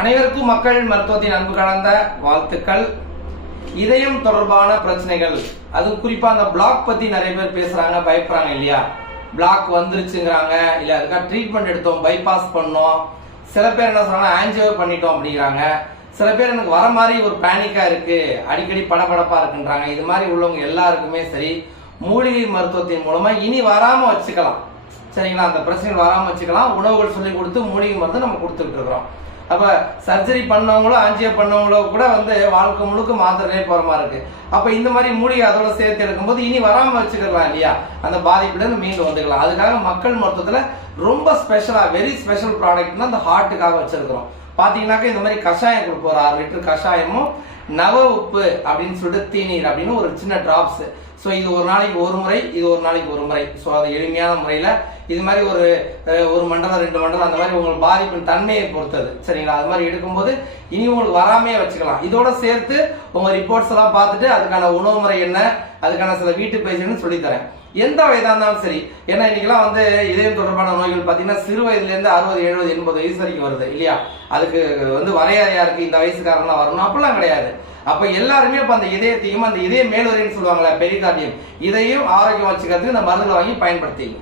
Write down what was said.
அனைவருக்கும் மக்கள் மருத்துவத்தின் அன்பு கலந்த வாழ்த்துக்கள். இதயம் தொடர்பான பிரச்சனைகள். அது குறிப்பா அந்த பிளாக் பத்தி நிறைய பேர் பேசுறாங்க பயப்படுறாங்க இல்லையா? பிளாக் வந்துருச்சுங்கிறாங்க இல்ல அதுக்காக ட்ரீட்மெண்ட் எடுத்தோம் பைபாஸ் பண்ணோம். சில பேர் என்ன சொல்றாங்க ஆன்ஜியோ பண்ணிட்டோம் அப்படிங்கிறாங்க. சில பேர் எனக்கு வர மாதிரி ஒரு பேனிக்கா இருக்கு. அடிக்கடி படபடப்பா இருக்குன்றாங்க. இது மாதிரி உள்ளவங்க எல்லாருக்குமே சரி மூலிகை மருத்துவத்தின் மூலமா இனி வராம வச்சுக்கலாம். சரிங்களா? அந்த பிரச்சனைகள் வராம வச்சுக்கலாம். உணவுகள் சொல்லி கொடுத்து மூலிகை மருந்து நம்ம கொடுத்துட்டு இருக்கிறோம். அப்போ சர்ஜரி பண்ணவங்களோ ஆஞ்சியோ பண்ணவங்களோ கூட வந்து வாழ்க்கை முழுக்க மாத்திரையே போற மாதிரி இருக்கு. அப்போ இந்த மாதிரி மூலிகை அதோட சேர்த்து எடுக்கும்போது இனி வராமல் வச்சுக்கலாம் இல்லையா? அந்த பாதிப்புலேருந்து மீண்டு வந்துக்கலாம். அதுக்காக மக்கள் மொத்தத்தில் ரொம்ப ஸ்பெஷலாக வெரி ஸ்பெஷல் ப்ராடக்ட்னா அந்த ஹார்ட்டுக்காக வச்சுருக்கிறோம். பார்த்தீங்கன்னாக்கா இந்த மாதிரி கஷாயம் கொடுப்போம் ஒரு ஆறு லிட்டர் கஷாயமும் நவ உப்பு அப்படின்னு சொல்லிட்டு தேநீர் அப்படின்னு ஒரு சின்ன டிராப்ஸ் ஸோ இது ஒரு நாளைக்கு ஒரு முறை இது ஒரு நாளைக்கு ஒரு முறை. ஸோ அது எளிமையான முறையில் இது மாதிரி ஒரு ஒரு மண்டலம் ரெண்டு மண்டலம் அந்த மாதிரி உங்களுக்கு பாதிப்பின் தன்மையை பொறுத்தது. சரிங்களா? அது மாதிரி எடுக்கும்போது இனி உங்களுக்கு வராமே வச்சுக்கலாம். இதோட சேர்த்து உங்கள் ரிப்போர்ட்ஸ் எல்லாம் பார்த்துட்டு அதுக்கான உணவு முறை என்ன அதுக்கான சில வீட்டு பயிற்சின்னு சொல்லித்தரேன். எந்த வயதா இருந்தாலும் சரி ஏன்னா இன்னைக்கெல்லாம் வந்து இதயம் தொடர்பான நோய்கள் பார்த்தீங்கன்னா சிறு வயதுல இருந்து அறுபது எழுபது எண்பது வயசு வரைக்கும் வருது இல்லையா? அதுக்கு வந்து வரையறையா இருக்கு இந்த வயசுக்காரங்களாம் வரணும் அப்படிலாம் கிடையாது. அப்ப எல்லாருமே இப்ப அந்த இதயத்தையும் அந்த இதய மேல்வரைன்னு சொல்லுவாங்களே பெரிகார்டியம் இதையும் ஆரோக்கியம் வச்சுக்கிறதுக்கு இந்த மருந்துகளை வாங்கி பயன்படுத்திங்க